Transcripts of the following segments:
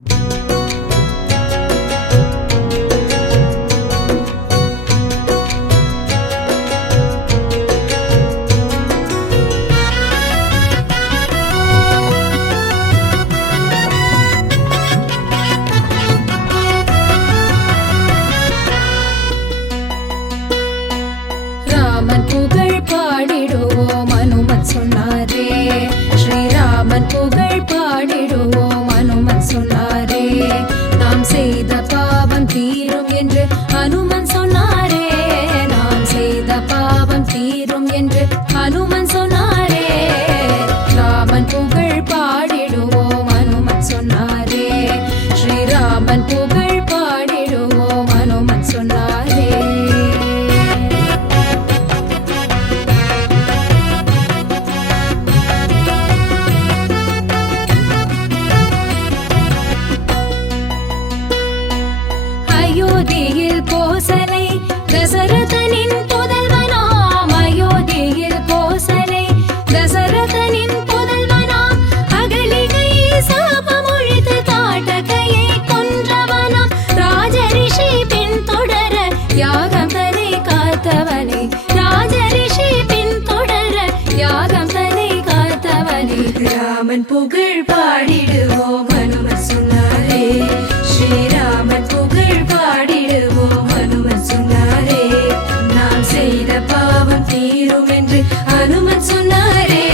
ராமன் புகழ் பாடிடுவோம் அனுமன் சொன்னாரே. ஸ்ரீராமன் புகழ் பாடிடுவோம் அனுமன் சொன்னாரே. நாம் செய்த பாவம் தீரும் என்று அனுமன் சொன்னாரே. நாம் செய்த பாவம் தீரும் என்று அனுமன் சொன்னாரே. ராமன் புகழ் பாடிடுவோம் அனுமன் சொன்னாரே. ஸ்ரீராமன் புகழ் பாடிடுவோம் அனுமன் சொன்னாரே. அயோத்தியில் கோசலை தசரதனின் புதல்வனாம். அயோத்தியில் கோசலை தசரதனின் புதல்வனாம். அகலிகை சாபமொழித்து காட்டகையை கொன்றவனாம். ராஜரிஷி பின்தொடர யாகம் தன்னை காத்தவனே. ராஜரிஷி பின்தொடர யாகம் தன்னை காத்தவனே. ராமன் புகழ் பாடிடுவோம் அனுமன் சொன்னாரே. ஸ்ரீராமன் புகழ் பாடிடுவோம் அனுமன் சொன்னாரே. நாம் செய்த பாவம் தீரும் என்று அனுமன் சொன்னாரே.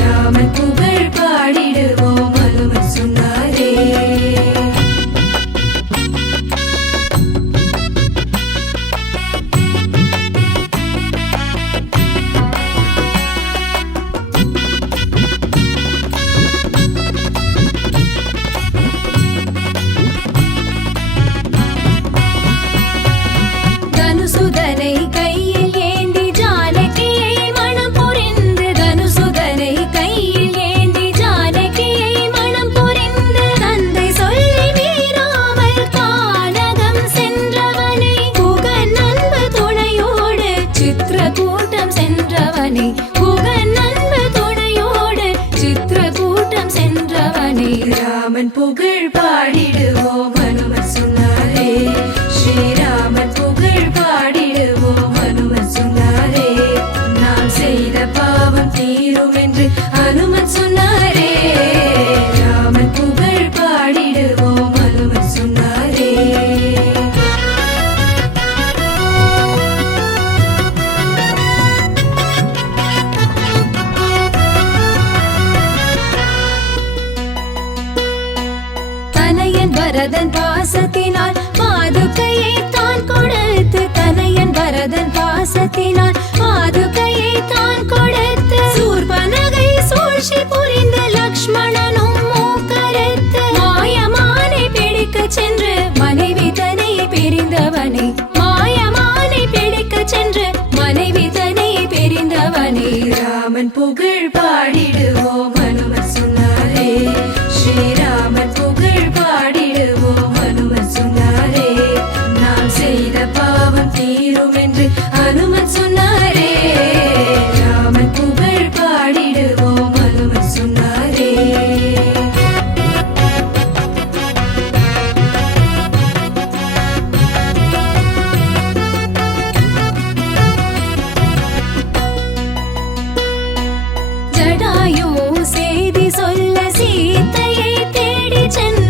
ராமன் புகழ் பாடிடுவோம் அனுமன் சொன்னாரே. தனுசுதனை கையில் ஏந்தி ஜானகியை மணம் புரிந்து. தனுசுதனை கையில் ஏந்தி ஜானகியை மணம் புரிந்து. தந்தை சொல்லி மீறாமல் கானகம் சென்றவனை. குகன் அன்பு துணையோடு சித்திரகூட்டம் சென்றவனை. குகன் அன்பு துணையோடு சித்திரகூட்டம் சென்றவனை. ராமன் புகழ் பாடிடுவோம் அனுமன் சொன்னாரே. ஸ்ரீராமன் புகழ் பாடிடுவோம் அனுமன் சொன்னாரே. நாம் செய்த பாவம் தீரும் என்று அனுமன் சொன்னாரே. ராமன் புகழ் பாடிடுவோம் அனுமன் சொன்னாரே. தனையன் பரதன் பாசத்தினால் பாதுகையை தான் கொடுத்து. தனையன் பரதன் பாசத்தினால் பாதுகையை தான் கொடுத்து. சூர்பனகை சூழ்ச்சி புரிந்த லக்ஷ்மணனும் மூக்கறுத்து. மாயமானை பிடிக்க சென்று மனைவி தனை பிரிந்தவனே. மாயமானை பிடிக்க சென்று மனைவி தனை பிரிந்தவனே. ராமன் புகழ் பாடிடுவோம் அனுமன் சொன்னாரே. ஸ்ரீராமன் புகழ் பாடிடுவோம் அனுமன் சொன்னாரே. நாம் செய்த பாவம் தீரும் என்று அனுமன் சொன்னாரே. ராமன் புகழ் பாடிடுவோம் அனுமன் சொன்னாரே. ஜடாயு செய்தி சொல்ல சீதையை தேடி சென்று.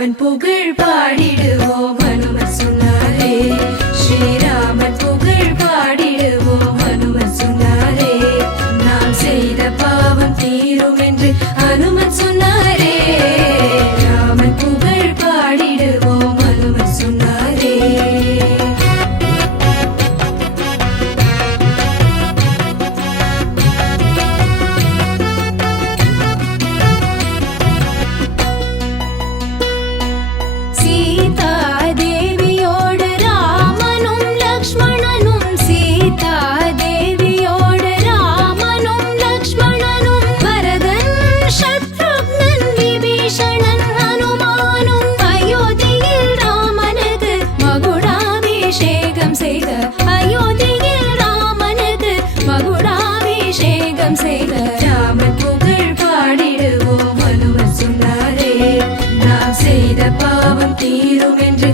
ஸ்ரீராமன் புகழ் பாடிடுவோம் ஹனுமன் சொன்னாரே ஸ்ரீராமன் புகழ் பாடிடுவோம் ஹனுமன் சொன்னாரே நாம் செய்த பாவம் தீரும் என்று ஹனுமன் சொன்னாரே ராமன் புகழ் பாடிடுவோம் ஹனுமன் சொன்னாரே ராமன் புகழ் பாடிடுவோம் ஹனுமன் சொன்னாரே நாம் செய்த பாவம் தீரும் என்று